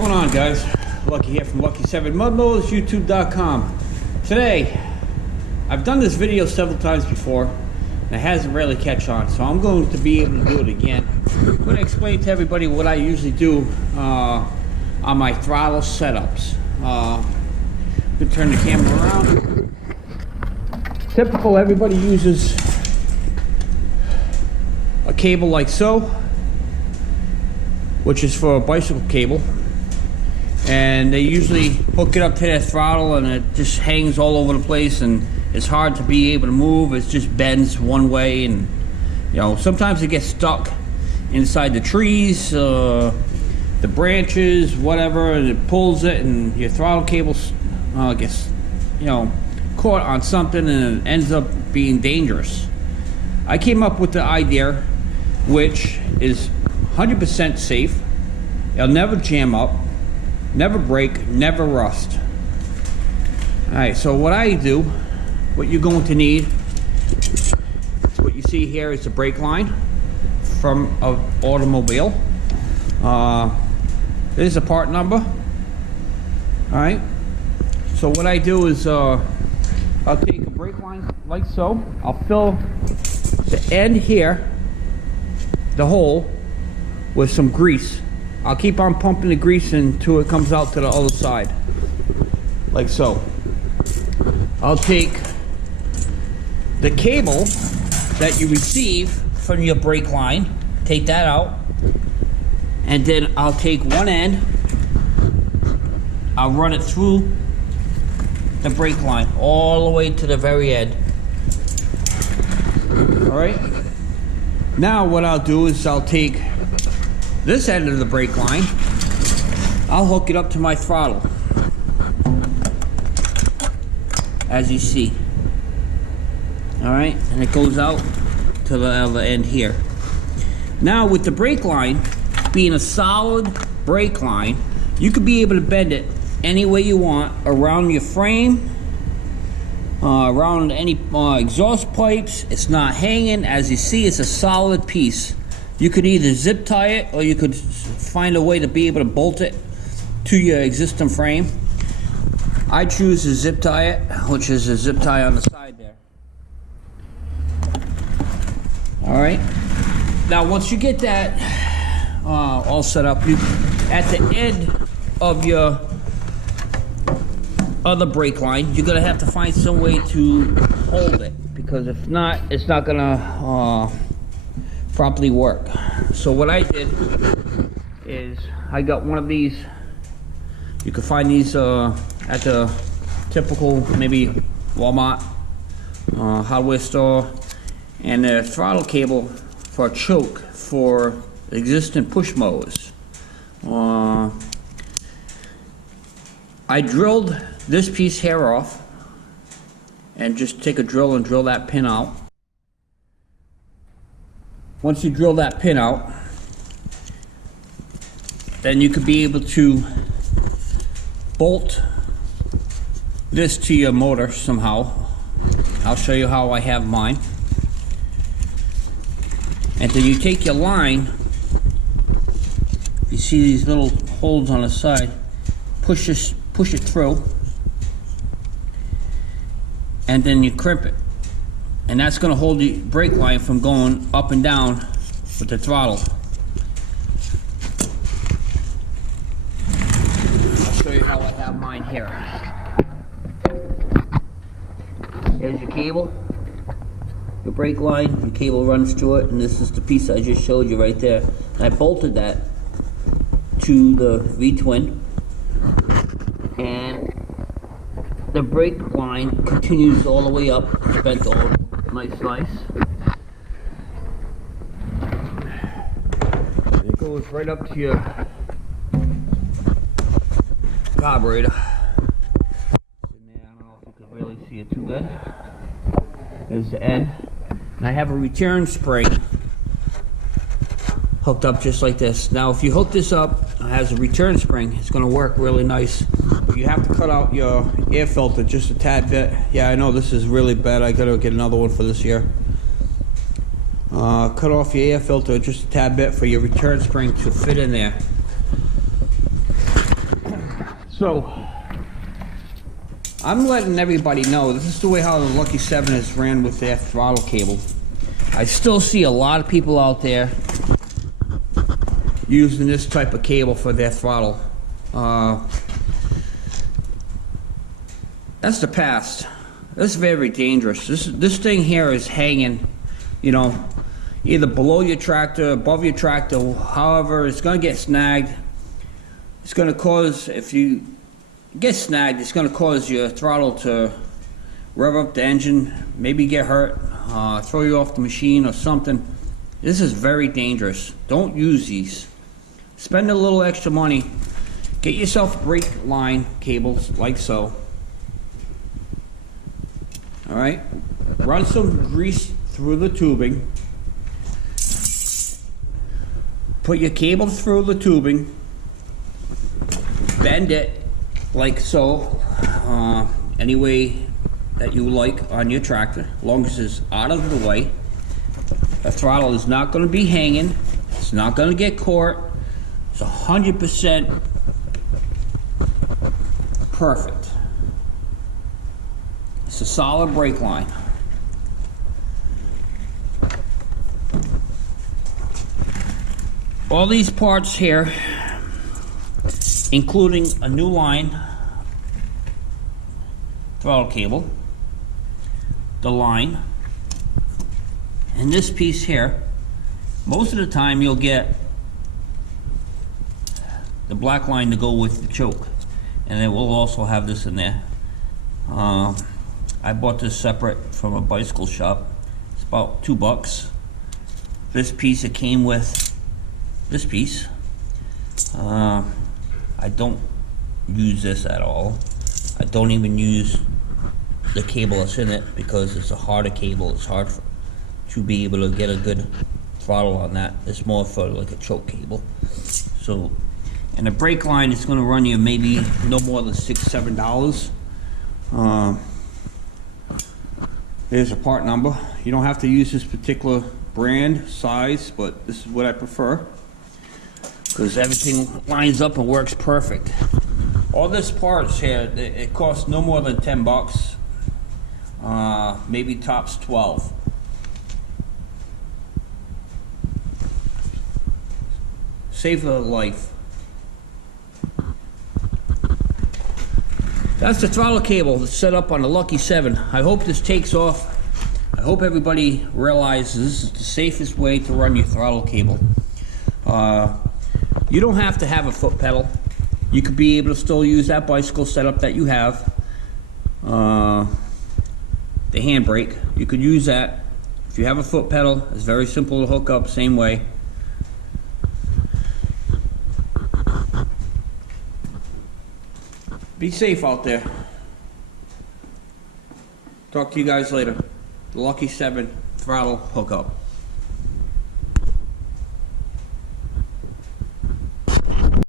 What's going on, guys? Lucky here from Lucky7 Mud Mowers, YouTube.com. Today, I've done this video several times before, and it hasn't really catch on, so I'm going to be able to do it again. I'm going to explain to everybody what I usually do on my throttle setups. I'm going to turn the camera around. Typical, everybody uses a cable like so, which is for a bicycle cable, and they usually hook it up to their throttle and it just hangs all over the place and it's hard to be able to move. It just bends one way, and sometimes it gets stuck inside the trees, the branches, whatever, and it pulls it, and your throttle cable gets caught on something and it ends up being dangerous. I came up with the idea, which is 100% safe. It'll never jam up, never break, never rust. Alright, so what I do, what you're going to need, what you see here is the brake line from an automobile. There's a part number. Alright, so what I do is I'll take a brake line like so. I'll fill the end here, the hole, with some grease. I'll keep on pumping the grease until it comes out to the other side, like so. I'll take the cable that you receive from your brake line, take that out, and then I'll take one end, I'll run it through the brake line all the way to the very end. Alright, now what I'll do is I'll take this end of the brake line, I'll hook it up to my throttle, as you see. Alright, and it goes out to the other end here. Now with the brake line being a solid brake line, you could be able to bend it any way you want around your frame, around any exhaust pipes. It's not hanging. As you see, it's a solid piece. You could either zip tie it, or you could find a way to be able to bolt it to your existing frame. I choose to zip tie it, which is a zip tie on the side there. Alright, now once you get that all set up, at the end of your other brake line, you're gonna have to find some way to hold it, because if not, it's not gonna properly work. So what I did is I got one of these. You can find these at the typical maybe Walmart hardware store, and a throttle cable for a choke for existing push mowers. I drilled this piece here off, and just take a drill and drill that pin out. Once you drill that pin out, then you could be able to bolt this to your motor somehow. I'll show you how I have mine. And then you take your line, you see these little holes on the side, push it through, and then you crimp it. And that's going to hold the brake line from going up and down with the throttle. I'll show you how I have mine here. Here's your cable, your brake line, your cable runs to it, and this is the piece I just showed you right there. And I bolted that to the V-twin, and the brake line continues all the way up. It's bent all nice. It goes right up to your carburetor. I don't know if you can really see it too good. There's the end. And I have a return spring hooked up just like this. Now if you hook this up as a return spring, it's going to work really nice. But you have to cut out your air filter just a tad bit. Yeah, I know this is really bad. I gotta get another one for this year. Cut off your air filter just a tad bit for your return spring to fit in there. So, I'm letting everybody know, this is the way how the Lucky 7 is ran with their throttle cable. I still see a lot of people out there using this type of cable for their throttle. That's the past. That's very dangerous. This thing here is hanging, you know, either below your tractor, above your tractor, however, it's going to get snagged. It's going to cause, if you get snagged, it's going to cause your throttle to rev up the engine, maybe get hurt, throw you off the machine or something. This is very dangerous. Don't use these. Spend a little extra money. Get yourself brake line cables like so. Alright? Run some grease through the tubing. Put your cable through the tubing. Bend it like so, any way that you like on your tractor, as long as it's out of the way. The throttle is not going to be hanging. It's not going to get caught. It's 100% perfect. It's a solid brake line. All these parts here, including a new line throttle cable, the line, and this piece here. Most of the time you'll get the black line to go with the choke, and it will also have this in there. I bought this separate from a bicycle shop. It's about $2. This piece, it came with this piece. I don't use this at all. I don't even use the cable that's in it because it's a harder cable. It's hard to be able to get a good throttle on that. It's more for like a choke cable. So, and the brake line is going to run you maybe no more than $6-7. There's a part number. You don't have to use this particular brand, size, but this is what I prefer, because everything lines up and works perfect. All this parts here, it costs no more than $10, maybe tops 12. Save a life. That's the throttle cable that's set up on the Lucky 7. I hope this takes off. I hope everybody realizes this is the safest way to run your throttle cable. You don't have to have a foot pedal. You could be able to still use that bicycle setup that you have. The handbrake, you could use that. If you have a foot pedal, it's very simple to hook up, same way. Be safe out there. Talk to you guys later. The Lucky 7 throttle hookup.